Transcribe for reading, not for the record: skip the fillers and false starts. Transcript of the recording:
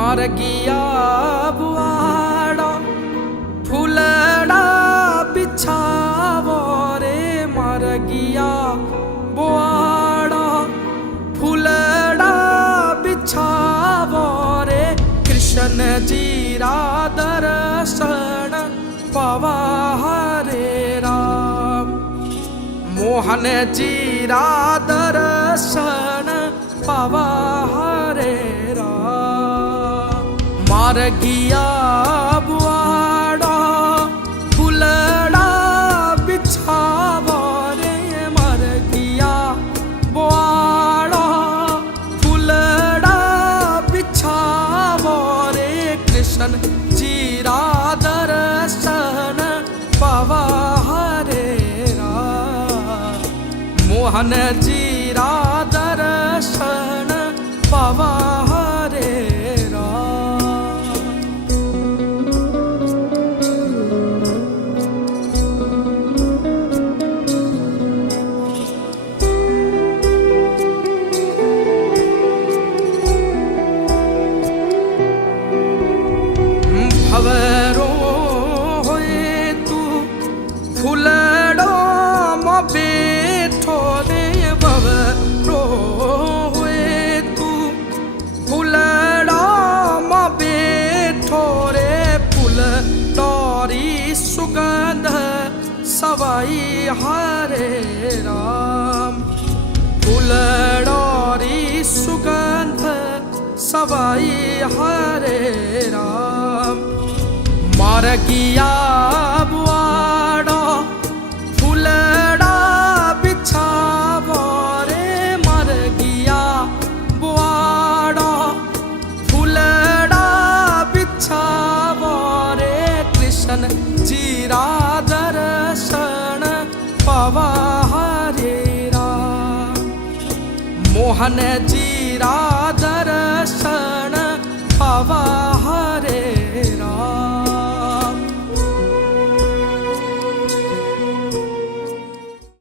मर गया बुआड़ा फूलड़ा बिछावो रे, मर गया बुआड़ा फूलड़ा बिछावो रे। कृष्ण जी रा दर्शन पावा हरे राम, मोहन जी रा दर्शन पावा हरे राम। मर गया बुआड़ा फूलड़ा बिछावो रे, मर गया बुआड़ा फूलड़ा बिछावो रे। कृष्ण जी रा दर्शन पावा हरे राम, मोहन जी रा दर्शन पावा हरे राम। भवरो होए तू फूलड़ो म बैठो रे, भवरो होए तू फूलड़ो म बैठो रे। फूल तोरी सुगंध सवाई हरे राम, फूलड़ोरी सुगंध सवाई हरे राम। मर गया बुआड़ा फूलड़ा बिछावो रे, मर गया बुआड़ा फूलड़ा बिछावो रे। कृष्ण जी रा दर्शन पावा हरे राम, मोहन जी रा